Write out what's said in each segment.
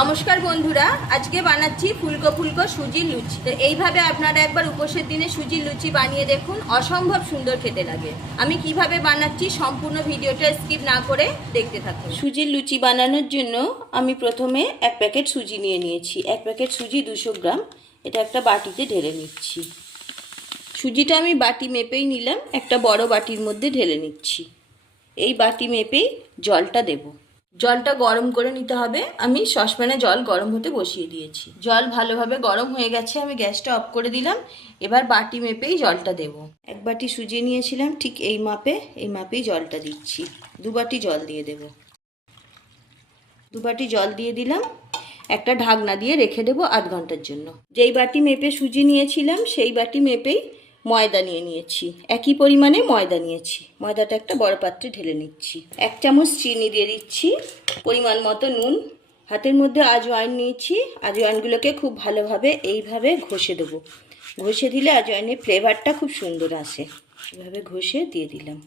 নমস্কার বন্ধুরা, আজকে বানাচ্ছি ফুলকো ফুলকো সুজির লুচি। তো এইভাবে আপনারা একবার উপোসের দিনে সুজির লুচি বানিয়ে দেখুন, অসম্ভব সুন্দর খেতে লাগে। আমি কিভাবে বানাচ্ছি সম্পূর্ণ ভিডিওটা স্কিপ না করে দেখতে থাকুন। সুজির লুচি বানানোর জন্য আমি প্রথমে এক প্যাকেট সুজি নিয়ে নিয়েছি। এক প্যাকেট সুজি 200 গ্রাম, এটা একটা বাটিতে ঢেলে নিচ্ছি। সুজিটা আমি বাটি মেপেই নিলাম, একটা বড় বাটির মধ্যে ঢেলে নিচ্ছি। এই বাটি মেপেই জলটা দেবো। জলটা গরম করে নিতে হবে। আমি সসপ্যানে জল গরম হতে বসিয়ে দিয়েছি। জল ভালোভাবে গরম হয়ে গেছে, আমি গ্যাসটা অফ করে দিলাম। এবার বাটি মেপেই জলটা দেব। এক বাটি সুজি নিয়েছিলাম, ঠিক এই মাপেই জলটা দিচ্ছি। 2 বাটি জল দিয়ে দেব। 2 বাটি জল দিয়ে দিলাম। একটা ঢাকনা দিয়ে রেখে দেবো আধ ঘন্টার জন্য। যেই বাটি মেপে সুজি নিয়েছিলাম সেই বাটি মেপেই ময়দা নিয়ে নিয়েছি। একই পরিমাণে ময়দা নিয়েছি। ময়দাটা একটা বড় পাত্রে ঢেলে নিচ্ছি। 1 চামচ চিনি দিয়ে দিচ্ছি, পরিমাণ মতো নুন। হাতের মধ্যে আজওয়াইন নিয়েছি। আজওয়াইনগুলোকে খুব ভালোভাবে এইভাবে ঘষে দেবো। ঘষে দিলে আজওয়াইনের ফ্লেভারটা খুব সুন্দর আসে। এভাবে ঘষে দিয়ে দিলাম।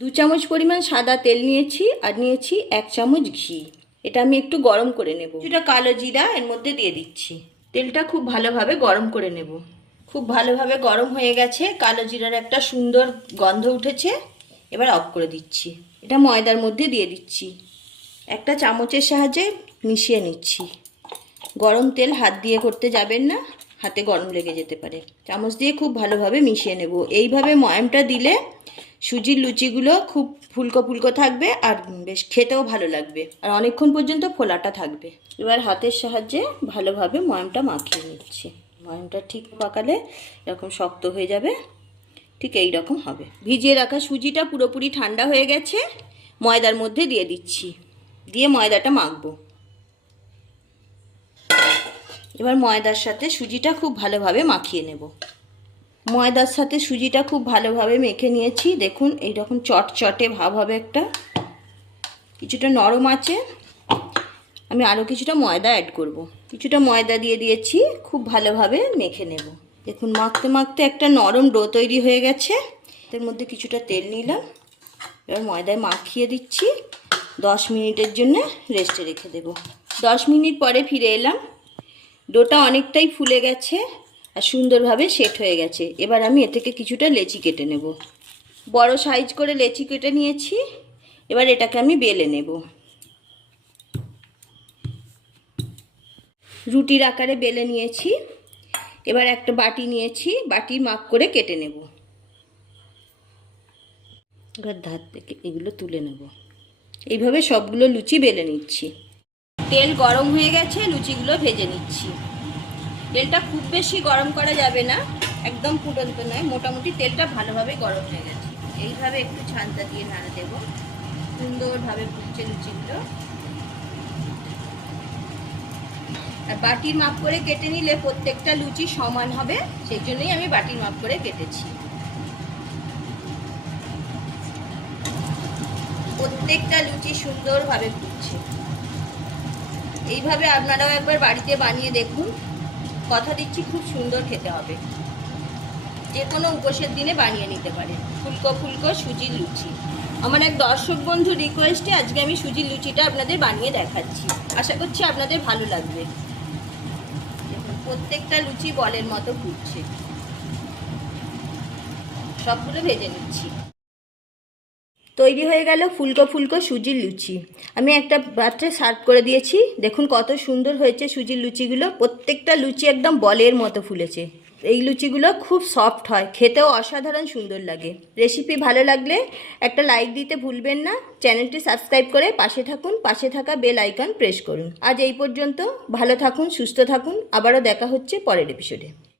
2 চামচ পরিমাণ সাদা তেল নিয়েছি, আর নিয়েছি 1 চামচ ঘি। এটা আমি একটু গরম করে নেব। কিছুটা কালো জিরা এর মধ্যে দিয়ে দিচ্ছি। তেলটা খুব ভালোভাবে গরম করে নেব। খুব ভালোভাবে গরম হয়ে গেছে, কালো জিরার একটা সুন্দর গন্ধ উঠেছে। এবার অফ করে দিচ্ছি। এটা ময়দার মধ্যে দিয়ে দিচ্ছি। একটা চামচের সাহায্যে মিশিয়ে নিচ্ছি। গরম তেল হাত দিয়ে করতে যাবেন না, হাতে গরম লেগে যেতে পারে। চামচ দিয়ে খুব ভালোভাবে মিশিয়ে নেব। এইভাবে ময়ামটা দিলে সুজির লুচিগুলো খুব ফুলকো ফুলকো থাকবে, আর বেশ খেতেও ভালো লাগবে, আর অনেকক্ষণ পর্যন্ত ফোলাটা থাকবে। এবার হাতের সাহায্যে ভালোভাবে ময়ামটা মাখিয়ে নিচ্ছি। ময়ামটা ঠিক পাকালে এরকম শক্ত হয়ে যাবে, ঠিক এই রকম হবে। ভিজিয়ে রাখা সুজিটা পুরোপুরি ঠান্ডা হয়ে গেছে। ময়দার মধ্যে দিয়ে দিচ্ছি, দিয়ে ময়দাটা মাখবো। এবার ময়দার সাথে সুজিটা খুব ভালোভাবে মাখিয়ে নেব। ময়দার সাথে সুজিটা খুব ভালোভাবে মেখে নিয়েছি। দেখুন এইরকম চটচটে ভাব হবে একটা। কিছুটা নরম আছে। আমি আরও কিছুটা ময়দা অ্যাড করব। কিছুটা ময়দা দিয়ে দিয়েছি, খুব ভালোভাবে মেখে নেব। দেখুন মাখতে মাখতে একটা নরম ডো তৈরি হয়ে গেছে। এর মধ্যে কিছুটা তেল নিলাম, এবার ময়দায় মাখিয়ে দিচ্ছি। 10 মিনিটের জন্য রেস্টে রেখে দেব। 10 মিনিট পরে ফিরে এলাম। ডোটা অনেকটাই ফুলে গেছে আর সুন্দরভাবে সেট হয়ে গেছে। এবার আমি এ থেকে কিছুটা লেচি কেটে নেব। বড় সাইজ করে লেচি কেটে নিয়েছি। এবার এটাকে আমি বেলে নেব। রুটির আকারে বেলে নিয়েছি। এবার একটা বাটি নিয়েছি, বাটির মাপ করে কেটে নেব। এবার ধার থেকে এগুলো তুলে নেব। এইভাবে সবগুলো লুচি বেলে নিচ্ছি। তেল গরম হয়ে গেছে, লুচিগুলো ভেজে নিচ্ছি। তেলটা খুব বেশি গরম করা যাবে না, একদম ফুটন্ত নয়, মোটামুটি তেলটা ভালোভাবে গরম হয়ে গেছে। এইভাবে একটু ছান্তা দিয়ে নাড়া দেব। সুন্দরভাবে ফুটছে লুচিগুলো। আর বাটির মাপ করে কেটে নিলে প্রত্যেকটা লুচি সমান হবে, সেই জন্যই আমি বাটির মাপ করে কেটেছি। প্রত্যেকটা লুচি সুন্দরভাবে ফুটছে। এইভাবে আপনারাও একবার বাড়িতে বানিয়ে দেখুন, কথা দিচ্ছি খুব সুন্দর খেতে হবে। যে কোনো উপোসের দিনে বানিয়ে নিতে পারে ফুলকো ফুলকো সুজির লুচি। আমার এক দর্শক বন্ধু রিকোয়েস্টে আজকে আমি সুজির লুচিটা আপনাদের বানিয়ে দেখাচ্ছি। আশা করছি আপনাদের ভালো লাগবে। প্রত্যেকটা লুচি বলের মতো ফুটছে। সবগুলো ভেজে নিচ্ছি। তৈরি হয়ে গেল ফুলকো ফুলকো সুজির লুচি। আমি একটা পাত্রে সার্ভ করে দিয়েছি। দেখুন কত সুন্দর হয়েছে সুজির লুচিগুলো। প্রত্যেকটা লুচি একদম বলের মতো ফুলেছে। এই লুচিগুলো খুব সফট হয়, খেতেও অসাধারণ সুন্দর লাগে। রেসিপি ভালো লাগলে একটা লাইক দিতে ভুলবেন না। চ্যানেলটি সাবস্ক্রাইব করে পাশে থাকুন। পাশে থাকা বেল আইকন প্রেস করুন। আজ এই পর্যন্ত। ভালো থাকুন, সুস্থ থাকুন। আবারও দেখা হচ্ছে পরের এপিসোডে।